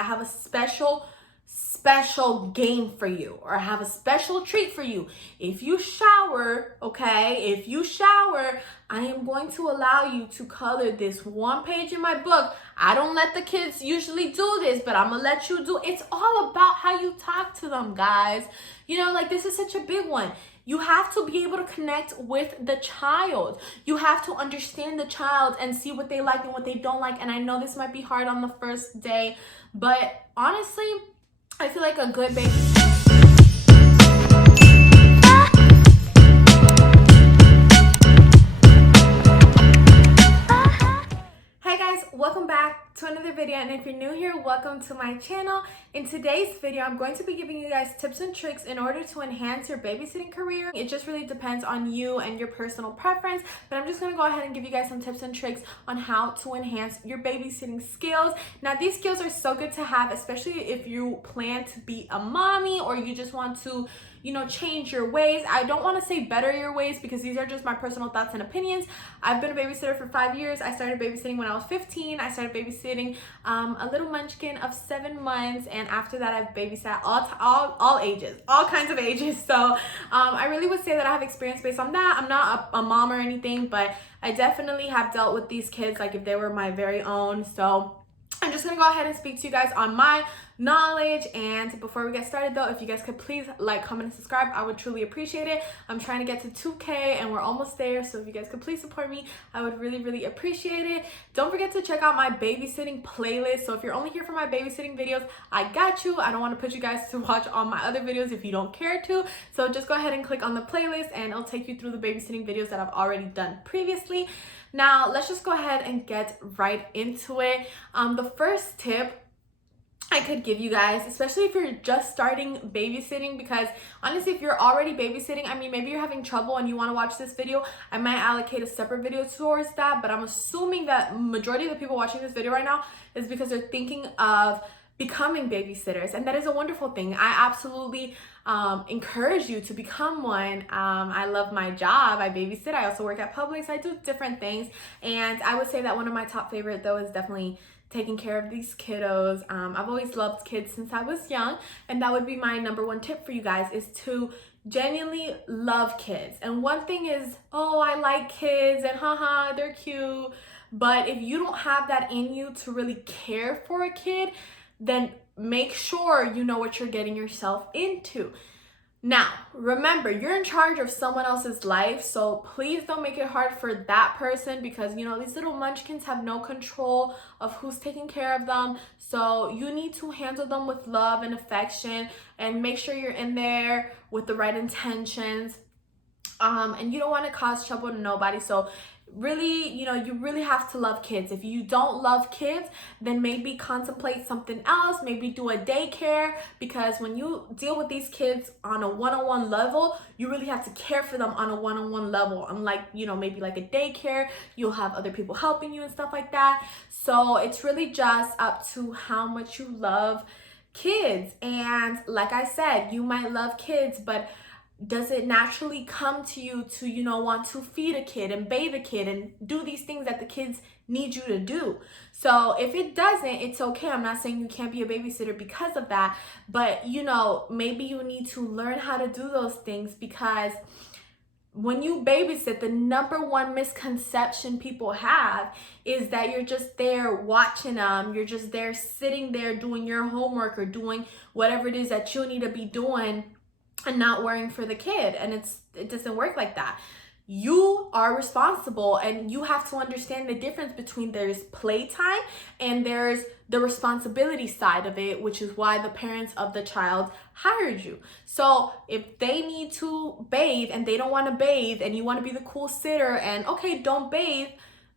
I have a special game for you, or I have a special treat for you. If you shower, okay, if you shower, I am going to allow you to color this one page in my book. I don't let the kids usually do this, but I'm gonna let you do. It's all about how you talk to them, guys. You know, like, this is such a big one. You have to be able to connect with the child. You have to understand the child and see what they like and what they don't like. And I know this might be hard on the first day, but honestly, I feel like a good baby. Hey guys, welcome back to another video, and if you're new here, welcome to my channel. In today's video, I'm going to be giving you guys tips and tricks in order to enhance your babysitting career. It just really depends on you and your personal preference, but I'm just going to go ahead and give you guys some tips and tricks on how to enhance your babysitting skills. Now, these skills are so good to have, especially if you plan to be a mommy or you just want to, you know, change your ways. I don't want to say better your ways because these are just my personal thoughts and opinions. I've been a babysitter for 5 years. I started babysitting when I was 15. I started babysitting a little munchkin of 7 months, and after that I've babysat all ages, all kinds of ages. So I really would say that I have experience based on that. I'm not a mom or anything, but I definitely have dealt with these kids like if they were my very own. So I'm just gonna go ahead and speak to you guys on my knowledge. And before we get started though, if you guys could please like, comment, and subscribe, I would truly appreciate it. I'm trying to get to 2K and we're almost there, so if you guys could please support me, I would really appreciate it. Don't forget to check out my babysitting playlist. So if you're only here for my babysitting videos, I got you. I don't want to put you guys to watch all my other videos if you don't care to, so just go ahead and click on the playlist and it'll take you through the babysitting videos that I've already done previously. Now let's just go ahead and get right into it. The first tip I could give you guys, especially if you're just starting babysitting, because honestly, if you're already babysitting, I mean, maybe you're having trouble and you want to watch this video, I might allocate a separate video towards that, but I'm assuming that majority of the people watching this video right now is because they're thinking of becoming babysitters, and that is a wonderful thing. I absolutely encourage you to become one. I love my job. I babysit. I also work at Publix. I do different things, and I would say that one of my top favorite though is definitely taking care of these kiddos. I've always loved kids since I was young, and that would be my number one tip for you guys, is to genuinely love kids. And one thing is, oh, I like kids and haha, they're cute, but if you don't have that in you to really care for a kid, then make sure you know what you're getting yourself into. Now, remember, you're in charge of someone else's life, so please don't make it hard for that person, because, you know, these little munchkins have no control of who's taking care of them. So you need to handle them with love and affection, and make sure you're in there with the right intentions. And you don't want to cause trouble to nobody. So really, you know, you really have to love kids. If you don't love kids, then maybe contemplate something else. Maybe do a daycare, because when you deal with these kids on a one-on-one level, you really have to care for them on a one-on-one level. Unlike, you know, maybe like a daycare, you'll have other people helping you and stuff like that. So it's really just up to how much you love kids. And like I said, you might love kids, but does it naturally come to you to, you know, want to feed a kid and bathe a kid and do these things that the kids need you to do? So if it doesn't, it's okay. I'm not saying you can't be a babysitter because of that, but, you know, maybe you need to learn how to do those things, because when you babysit, the number one misconception people have is that you're just there watching them. You're just there sitting there doing your homework or doing whatever it is that you need to be doing and not worrying for the kid. And it doesn't work like that. You are responsible, and you have to understand the difference between there's playtime and there's the responsibility side of it, which is why the parents of the child hired you. So if they need to bathe and they don't want to bathe, and you want to be the cool sitter and okay, don't bathe,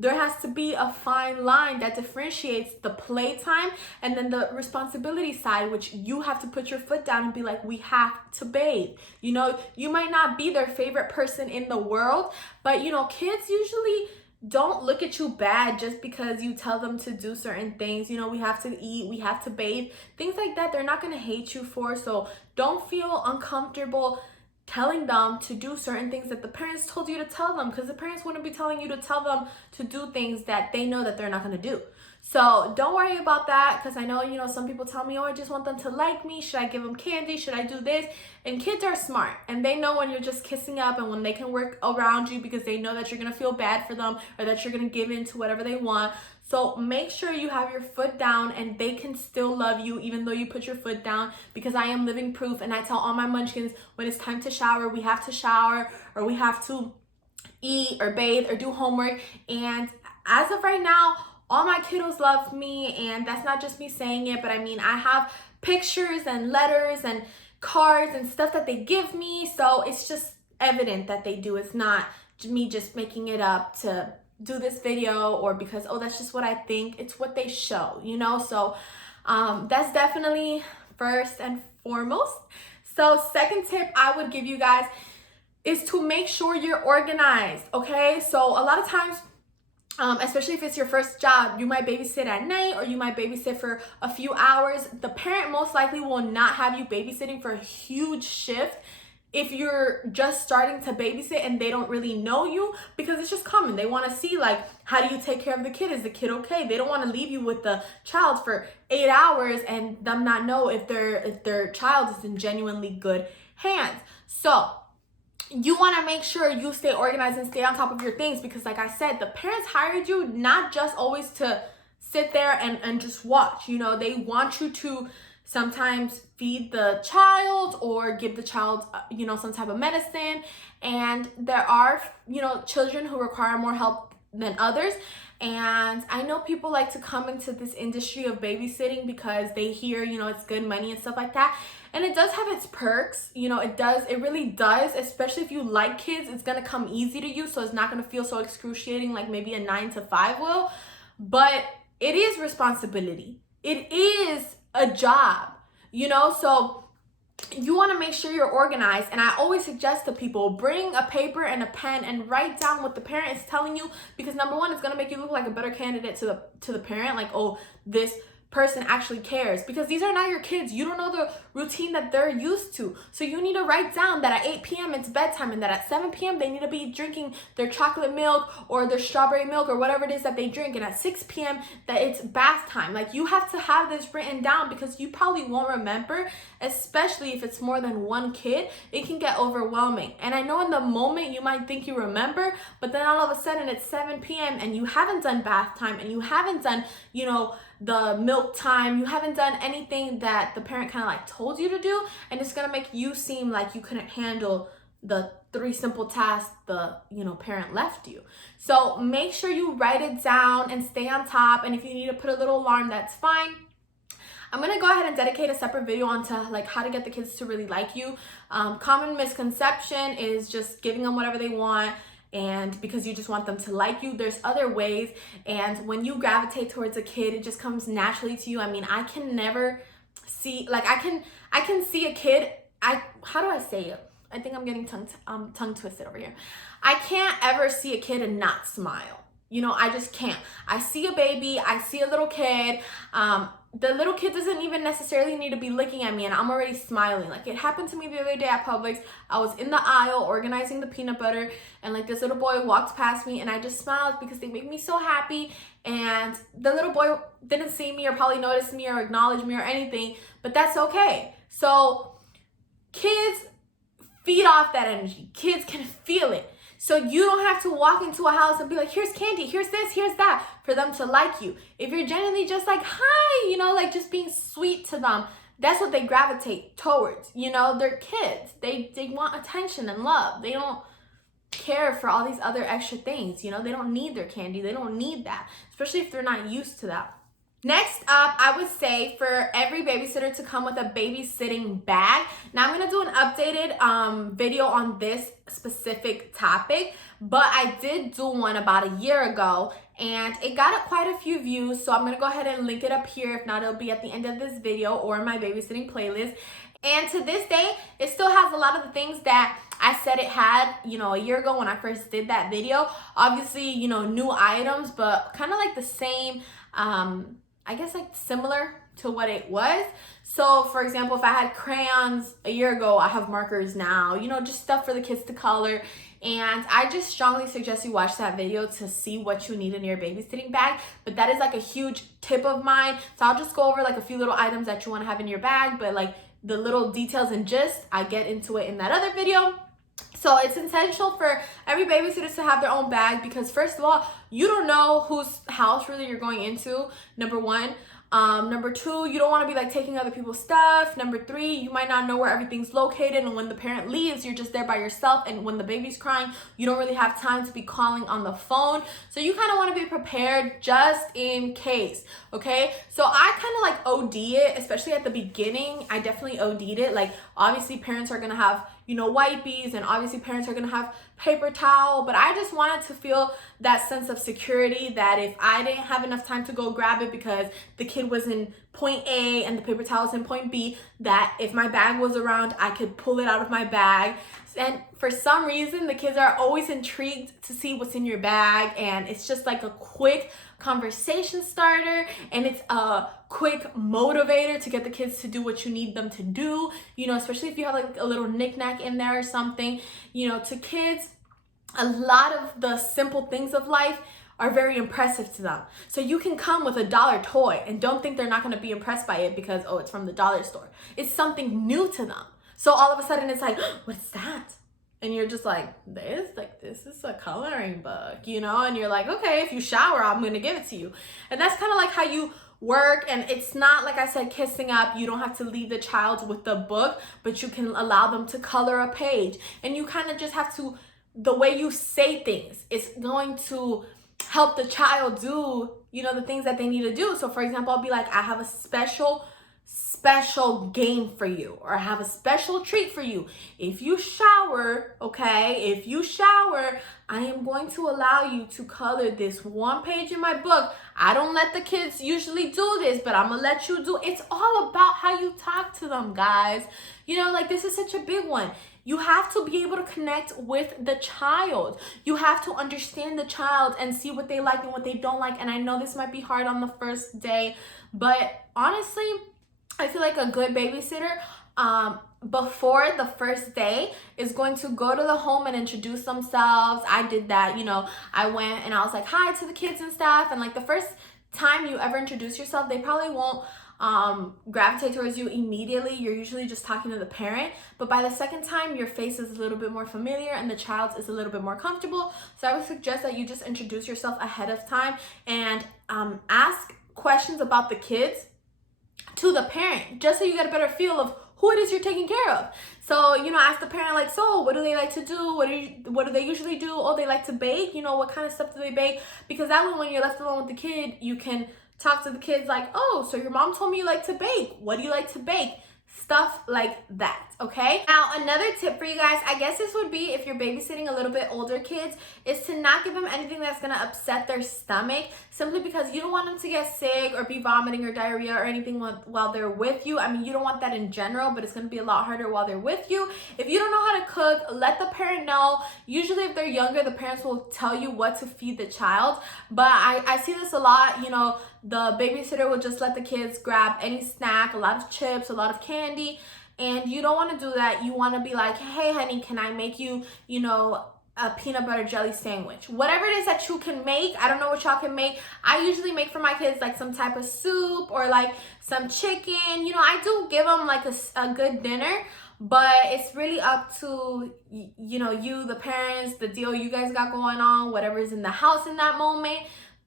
there has to be a fine line that differentiates the playtime and then the responsibility side, which you have to put your foot down and be like, we have to bathe. You know, you might not be their favorite person in the world, but, you know, kids usually don't look at you bad just because you tell them to do certain things. You know, we have to eat, we have to bathe, things like that. They're not going to hate you for. So don't feel uncomfortable telling them to do certain things that the parents told you to tell them, because the parents wouldn't be telling you to tell them to do things that they know that they're not going to do. So don't worry about that, because I know, you know, some people tell me, oh, I just want them to like me. Should I give them candy? Should I do this? And kids are smart, and they know when you're just kissing up and when they can work around you, because they know that you're going to feel bad for them or that you're going to give in to whatever they want. So make sure you have your foot down and they can still love you even though you put your foot down, because I am living proof. And I tell all my munchkins, when it's time to shower, we have to shower, or we have to eat or bathe or do homework. And as of right now, all my kiddos love me, and that's not just me saying it, but I mean, I have pictures and letters and cards and stuff that they give me, so it's just evident that they do. It's not me just making it up to do this video, or because, oh, that's just what I think. It's what they show, you know? So that's definitely first and foremost. So second tip I would give you guys is to make sure you're organized, okay? So a lot of times, especially if it's your first job, you might babysit at night, or you might babysit for a few hours. The parent most likely will not have you babysitting for a huge shift if you're just starting to babysit and they don't really know you, because it's just common. They want to see, like, how do you take care of the kid? Is the kid okay? They don't want to leave you with the child for 8 hours and them not know if their child is in genuinely good hands. So you want to make sure you stay organized and stay on top of your things, because like I said, the parents hired you not just always to sit there and just watch. You know, they want you to sometimes feed the child or give the child, you know, some type of medicine. And there are, you know, children who require more help than others. And I know people like to come into this industry of babysitting because they hear, you know, it's good money and stuff like that. And it does have its perks, you know, it really does, especially if you like kids. It's gonna come easy to you, so it's not gonna feel so excruciating like maybe a 9 to 5 will. But it is responsibility. It is a job, you know, so you want to make sure you're organized. And I always suggest to people, bring a paper and a pen and write down what the parent is telling you, because number one, it's going to make you look like a better candidate to the parent, like, oh, this person actually cares, because these are not your kids. You don't know the routine that they're used to. So you need to write down that at 8 p.m. it's bedtime, and that at 7 p.m. they need to be drinking their chocolate milk or their strawberry milk or whatever it is that they drink, and at 6 p.m. that it's bath time. Like, you have to have this written down, because you probably won't remember, especially if it's more than one kid. It can get overwhelming. And I know in the moment you might think you remember, but then all of a sudden it's 7 p.m. and you haven't done bath time, and you haven't done, you know, the milk time. You haven't done anything that the parent kind of like told you to do, and it's gonna make you seem like you couldn't handle the 3 simple tasks the, you know, parent left you. So make sure you write it down and stay on top. And if you need to put a little alarm, that's fine. I'm gonna go ahead and dedicate a separate video onto like how to get the kids to really like you. Common misconception is just giving them whatever they want, and because you just want them to like you. There's other ways, and when you gravitate towards a kid, it just comes naturally to you. I mean, I can never see, like, I can see a kid, how do I say it? I think I'm getting tongue twisted over here. I can't ever see a kid and not smile. You know, I just can't. I see a baby, I see a little kid, the little kid doesn't even necessarily need to be looking at me, and I'm already smiling. Like, it happened to me the other day at Publix. I was in the aisle organizing the peanut butter, and like this little boy walked past me, and I just smiled because they make me so happy. And the little boy didn't see me or probably notice me or acknowledge me or anything, but that's okay. So kids feed off that energy. Kids can feel it. So you don't have to walk into a house and be like, here's candy, here's this, here's that, for them to like you. If you're genuinely just like, hi, you know, like just being sweet to them, that's what they gravitate towards. You know, they're kids. They want attention and love. They don't care for all these other extra things. You know, they don't need their candy. They don't need that, especially if they're not used to that. Next up, I would say for every babysitter to come with a babysitting bag. Now, I'm going to do an updated video on this specific topic, but I did do one about a year ago, and it got quite a few views, so I'm going to go ahead and link it up here. If not, it'll be at the end of this video or in my babysitting playlist. And to this day, it still has a lot of the things that I said it had, you know, a year ago when I first did that video. Obviously, you know, new items, but kind of like the same, I guess like similar to what it was. So for example, if I had crayons a year ago, I have markers now, you know, just stuff for the kids to color. And I just strongly suggest you watch that video to see what you need in your babysitting bag. But that is like a huge tip of mine. So I'll just go over like a few little items that you want to have in your bag, but like the little details and gist, I get into it in that other video. So it's essential for every babysitter to have their own bag, because first of all, you don't know whose house really you're going into, number one. Number two, you don't want to be like taking other people's stuff. Number three, you might not know where everything's located, and when the parent leaves, you're just there by yourself, and when the baby's crying, you don't really have time to be calling on the phone. So you kind of want to be prepared just in case, okay? So I kind of like OD it, especially at the beginning. I definitely OD'd it. Like, obviously parents are gonna have, you know, wipes, and obviously parents are gonna have paper towel, but I just wanted to feel that sense of security that if I didn't have enough time to go grab it because the kid was in point A and the paper towel was in point B, that if my bag was around, I could pull it out of my bag. And for some reason, the kids are always intrigued to see what's in your bag, and it's just like a quick conversation starter, and it's a quick motivator to get the kids to do what you need them to do, you know, especially if you have like a little knick-knack in there or something. You know, to kids, a lot of the simple things of life are very impressive to them. So you can come with a dollar toy and don't think they're not going to be impressed by it because, oh, it's from the dollar store. It's something new to them. So all of a sudden it's like, what's that? And you're just like, this is a coloring book, you know? And you're like, okay, if you shower, I'm gonna give it to you. And that's kind of like how you work. And it's not, like I said, kissing up. You don't have to leave the child with the book, but you can allow them to color a page. And you kind of just have to, the way you say things, it's going to help the child do, you know, the things that they need to do. So for example, I'll be like, I have a special game for you, or I have a special treat for you. If you shower, okay, if you shower, I am going to allow you to color this one page in my book. I don't let the kids usually do this, but I'm gonna let you do. It's all about how you talk to them, guys. You know, like, this is such a big one. You have to be able to connect with the child. You have to understand the child and see what they like and what they don't like. And I know this might be hard on the first day, but honestly, I feel like a good babysitter before the first day is going to go to the home and introduce themselves. I did that, you know, I went and I was like, hi to the kids and stuff. And like the first time you ever introduce yourself, they probably won't gravitate towards you immediately. You're usually just talking to the parent, but by the second time, your face is a little bit more familiar and the child's is a little bit more comfortable. So I would suggest that you just introduce yourself ahead of time and ask questions about the kids to the parent, just so you get a better feel of who it is you're taking care of. So, you know, ask the parent, like, so what do they like to do? What do they usually do? Oh, they like to bake. You know, what kind of stuff do they bake? Because that way, when you're left alone with the kid, you can talk to the kids like, oh, so your mom told me you like to bake. What do you like to bake? Stuff like that, okay? Now, another tip for you guys, I guess this would be if you're babysitting a little bit older kids, is to not give them anything that's gonna upset their stomach, simply because you don't want them to get sick or be vomiting or diarrhea or anything while they're with you. I mean, you don't want that in general, but it's gonna be a lot harder while they're with you. If you don't know how to cook, let the parent know. Usually if they're younger, the parents will tell you what to feed the child, but I see this a lot. You know, the babysitter will just let the kids grab any snack, a lot of chips, a lot of candy, and you don't want to do that. You want to be like, hey honey, can I make you, you know, a peanut butter jelly sandwich? Whatever it is that you can make. I don't know what y'all can make. I usually make for my kids like some type of soup or like some chicken. You know, I do give them like a good dinner, but it's really up to, you know, you, the parents, the deal you guys got going on, whatever is in the house in that moment.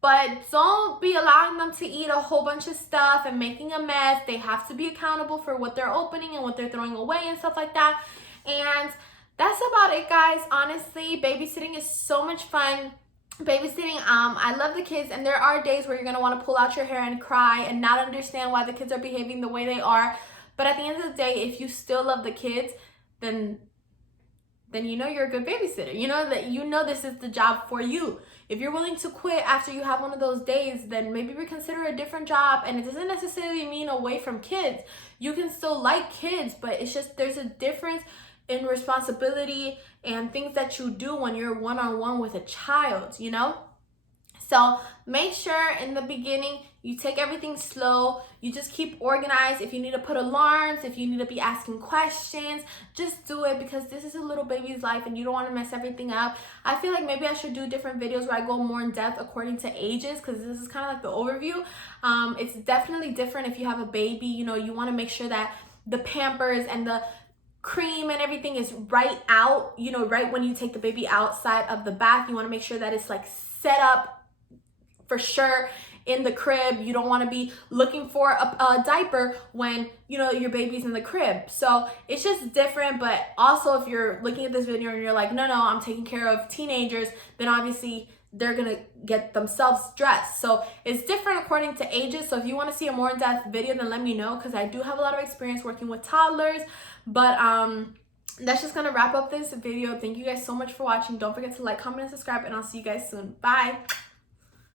But don't be allowing them to eat a whole bunch of stuff and making a mess. They have to be accountable for what they're opening and what they're throwing away and stuff like that. And that's about it, guys. Honestly, babysitting is so much fun. Babysitting, I love the kids, and there are days where you're gonna want to pull out your hair and cry and not understand why the kids are behaving the way they are. But at the end of the day, if you still love the kids, then you know you're a good babysitter. You know that this is the job for you. If you're willing to quit after you have one of those days, then maybe reconsider a different job. And it doesn't necessarily mean away from kids. You can still like kids, but it's just there's a difference in responsibility and things that you do when you're one-on-one with a child, you know? So make sure in the beginning you take everything slow. You just keep organized. If you need to put alarms, if you need to be asking questions, just do it, because this is a little baby's life and you don't want to mess everything up. I feel like maybe I should do different videos where I go more in depth according to ages, because this is kind of like the overview. It's definitely different if you have a baby. You know, you want to make sure that the Pampers and the cream and everything is right out, you know, right when you take the baby outside of the bath. You want to make sure that it's like set up for sure in the crib. You don't want to be looking for a diaper when, you know, your baby's in the crib. So it's just different. But also, if you're looking at this video and you're like, no, I'm taking care of teenagers, then obviously they're gonna get themselves dressed. So it's different according to ages. So if you want to see a more in-depth video, then let me know, because I do have a lot of experience working with toddlers. But that's just gonna wrap up this video. Thank you guys so much for watching. Don't forget to like, comment, and subscribe, and I'll see you guys soon. Bye.